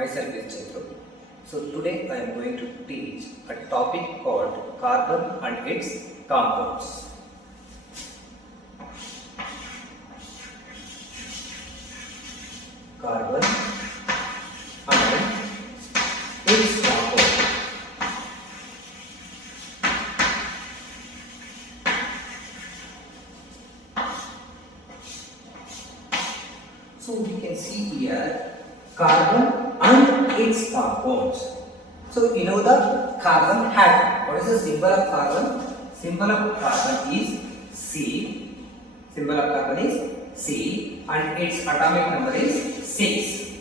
myself is Chandru. So today I am going to teach a topic called carbon and its compounds. Carbon and its compounds. So we can see here carbon and its compounds. So you know the carbon atom. What is the symbol of carbon? Symbol of carbon is C. Symbol of carbon is C and its atomic number is 6.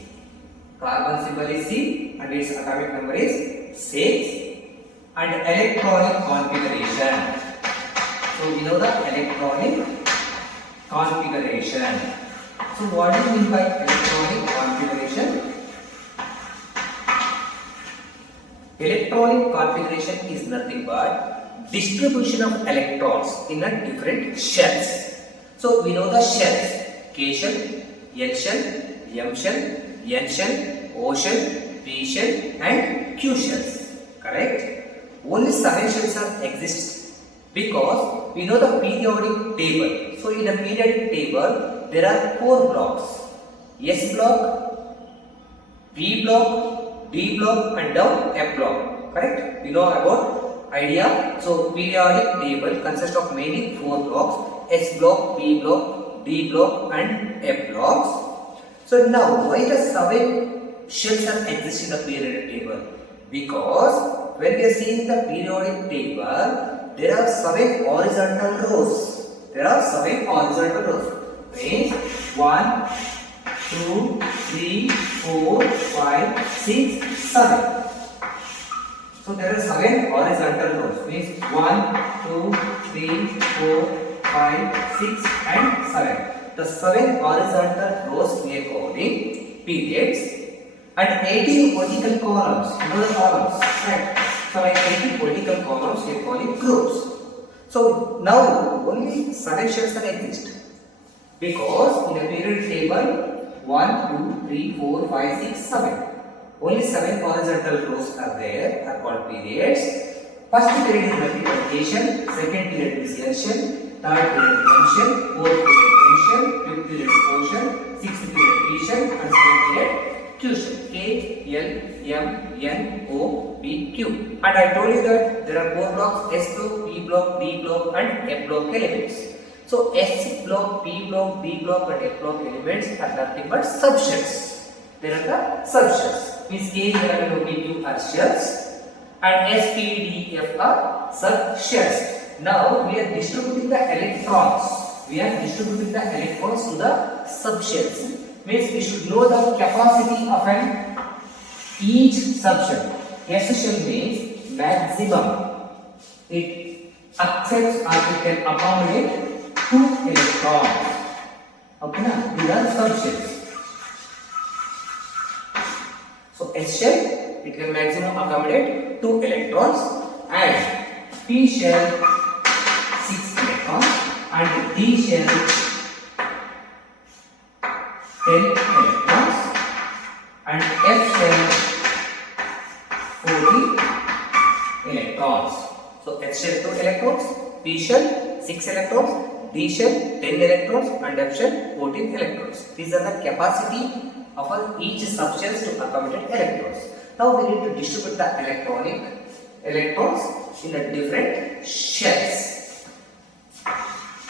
Carbon symbol is C and its atomic number is 6. And electronic configuration. So we know the electronic configuration. So what do you mean by electronic configuration? Electronic configuration is nothing but distribution of electrons in a different shells. So we know the shells: K shell, L shell, M shell, N shell, O shell, P shell and Q shells. Correct? Only 7 shells are exist because we know the periodic table. So in the periodic table there are 4 blocks: S block, P block, D block and down F block. Correct? You know about idea. So periodic table consists of mainly 4 blocks: S block, P block, D block and F blocks. So now why the 7 shells are exist in the periodic table? Because when we are seeing the periodic table, there are 7 horizontal rows. There are 7 horizontal rows. Means 1, 2, 3, 4, 5, 6, 7. So there are 7 horizontal rows. Means 1, 2, 3, 4, 5, 6 and 7. The 7 horizontal rows we are calling periods and 18 vertical columns. You know the columns, right? So like 18 vertical columns we are calling groups. So now only 7 shells are exist. Because in a periodic table 1, 2, 3, 4, 5, 6, 7. Only 7 horizontal rows are there, are called periods. First period is multiplication, second period is addition, third period addition, fourth period addition, fifth period quotient, sixth period addition and seventh period quotient. K, L, M, N, O, P, Q. And I told you that there are 4 blocks: S block, P block, D block and F block elements. So S block, P block, D block and F block elements are nothing but subshells. They are the subshells. Means K, L, M, N, O, P, Q are shells and S, P, D, F are subshells. Now we are distributing the electrons. We are distributing the electrons to the subshells. Means we should know the capacity of each subshell. S shell means maximum. It accepts or it can accommodate 2 electrons. Okay, na? These are subshells. So S shell, it can maximum accommodate 2 electrons and P shell 6 electrons and D shell 10 electrons and F shell 40 electrons. So H shell 2 electrons, P shell 6 electrons, D shell 10 electrons and F shell 14 electrons. These are the capacity of each subshells to accommodate electrons. Now we need to distribute the electrons in the different shells.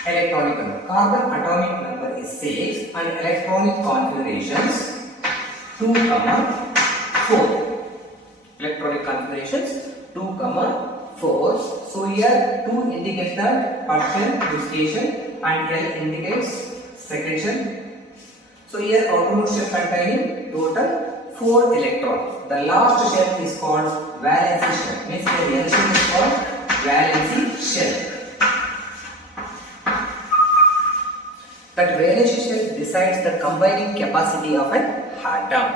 Electronic number. Carbon atomic number is 6 and electronic configurations 2, 4. Electronic configurations 2, 4. So here 2 indicates the first station and L indicates second shell. So here outermost shell containing total 4 electrons. The last shell is called valency shell. Means the other shell is called valency shell. That valency shell decides the combining capacity of an atom.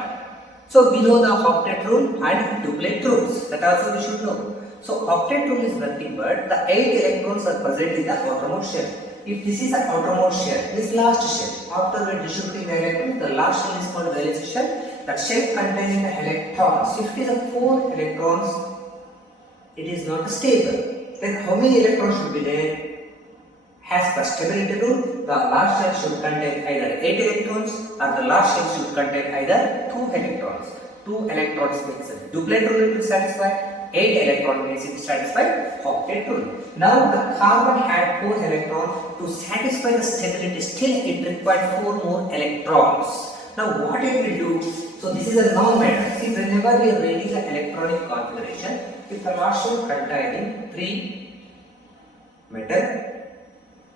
So we know the octet rule and duplet rules. That also we should know. So octet rule is nothing but the 8 electrons are present in the outermost shell. If this is an outermost shell, this last shell, after we are distributing the electrons, the last shell is called valence shell. that shell containing the electrons, if it is a 4 electrons, it is not stable. Then how many electrons should be there? As per stability rule, the last shell should contain either 8 electrons or the last shell should contain either 2 electrons. 2 electrons makes a doublet rule to satisfy. 8 electron makes it satisfy octet rule. Now the carbon had 4 electrons. To satisfy the stability, still it required 4 more electrons. Now what it will do? So this is a non-metal. See, whenever we are reading the electronic configuration, if the last shell containing 3 metal,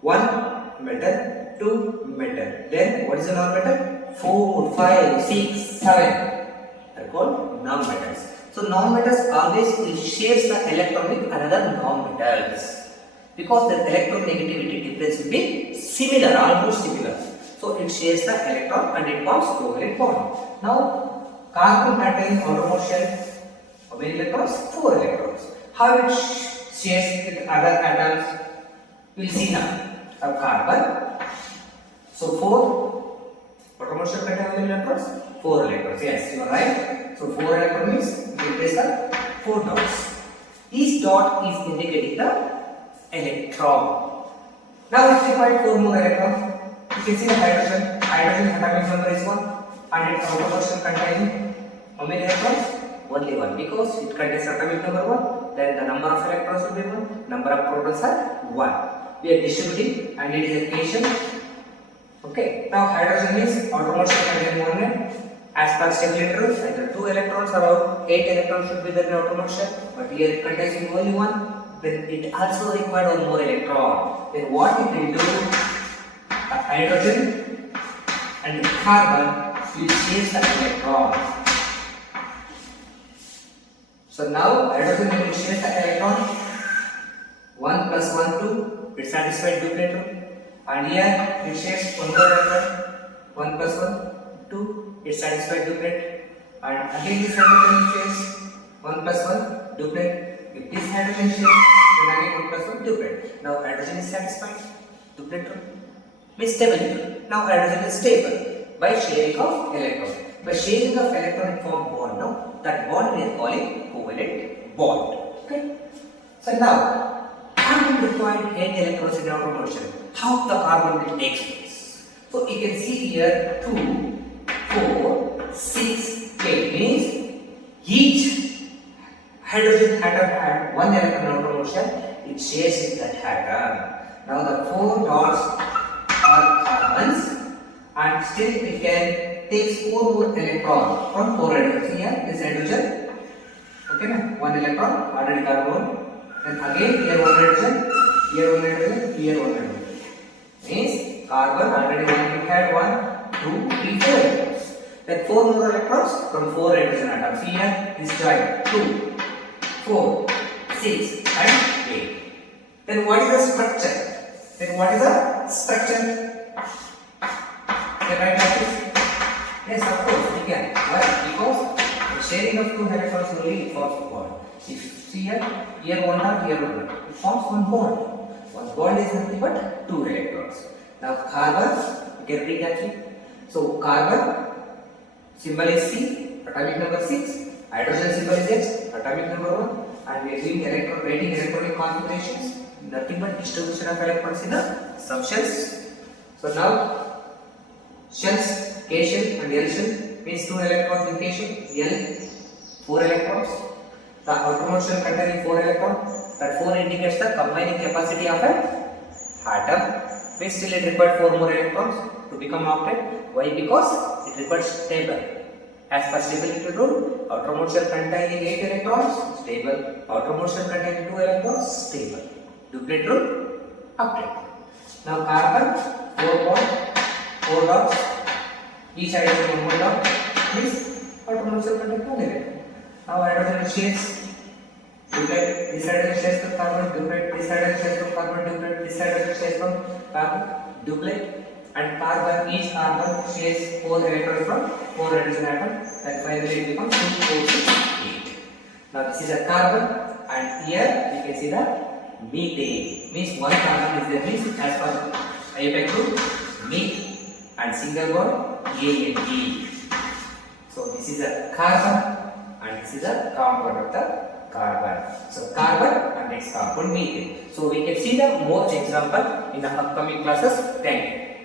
1 metal, 2 metal, then what is a non-metal? 4, 5, 6, 7 are called non-metals. So non-metals always will share the electron with another non-metals because the electronegativity difference will be similar, almost similar. So it shares the electron and it forms covalent bond. Now carbon containing outermost shell, how many electrons? 4 electrons. How it shares with other atoms? We'll see now. Of carbon. So 4 outermost shell containing how many electrons? 4 electrons. Yes, you are right. So 4 electron means we place the 4 dots. Each dot is indicating the electron. Now if we find 4 more electrons, you can see the hydrogen. Hydrogen atomic number is 1 and its outermost shell containing how many electrons? Only 1 because it contains atomic number 1. Then the number of electrons will be 1. Number of protons are 1. We are distributing and it is a cation. Okay. Now hydrogen means outermost shell containing 1. As per stability rule, either 2 electrons or about 8 electrons should be there in outermost shell, but here it contains only 1. Then it also required 1 more electron. Then what it will do? The hydrogen and the carbon will share the electron. So now hydrogen will share the electron. 1 plus 1 2. It satisfies duplet rule. And here it shares 1 more electron. 1 plus 1 2. It satisfies duplet, and again this hydrogen shares 1 plus 1 duplet. If this hydrogen shares, then again 1 plus 1 duplet. Now hydrogen is satisfied, duplet rule means stability. Now hydrogen is stable by sharing of electron. By sharing of electron it forms bond. Now that bond we are calling covalent bond. Okay. So now carbon required 8 electrons in outermost shell. How the carbon will take place? So you can see here 2. 4, 6, 8 means each hydrogen atom had 1 electron outermost shell, it shares with that atom. Now the 4 dots are carbons and still it can take 4 more electrons from 4 hydrogens. See here this hydrogen, okay na? 1 electron already carbon, then again here 1 hydrogen, here 1 hydrogen, here 1 hydrogen. Means carbon already it had 1, 2, 3, 4 electrons. Then 4 more electrons from 4 hydrogen atoms. See here this joint 2, 4, 6 and 8. Then what is the structure? Then what is the structure? Can I write this? Yes, of course we can. Why? Because the sharing of 2 electrons only forms a bond. If see here 1 dot, here 1 dot. It forms 1 bond. 1 bond is nothing but 2 electrons. Now carbon, you can read actually. So carbon symbol is C, atomic number 6, hydrogen symbol is H, atomic number 1, and we are doing rating electronic configurations, nothing but distribution of electrons in the subshells. So now shells, K shell and L shell means 2 electrons in K shell, L 4 electrons. The outermost shell containing 4 electrons, that 4 indicates the combining capacity of an atom. But still it required 4 more electrons to become octet. Why? Because it requires stable. As per stability rule, outermost shell containing 8 electrons, stable. Outermost shell containing 2 electrons, stable. Duplet rule, octet. Now carbon, 4 bond, 4 dots. Each hydrogen 1 dot. Means outermost shell containing 1 electron. Now hydrogen shares. Duplet, this hydrogen shares from carbon, duplet, this hydrogen shares from carbon, duplet, this hydrogen shares from carbon, duplet, and carbon, each carbon shares 4 electrons from 4 hydrogen atoms, and finally it becomes 2, 4, 6, 8. Now this is a carbon, and here you can see the methane, means 1 carbon is there, means as per IUPAC group, meth and single bond A and D. So this is a carbon and this is a compound of the carbon. So carbon and its compound methane. So we can see the more example in the upcoming classes. Thank you.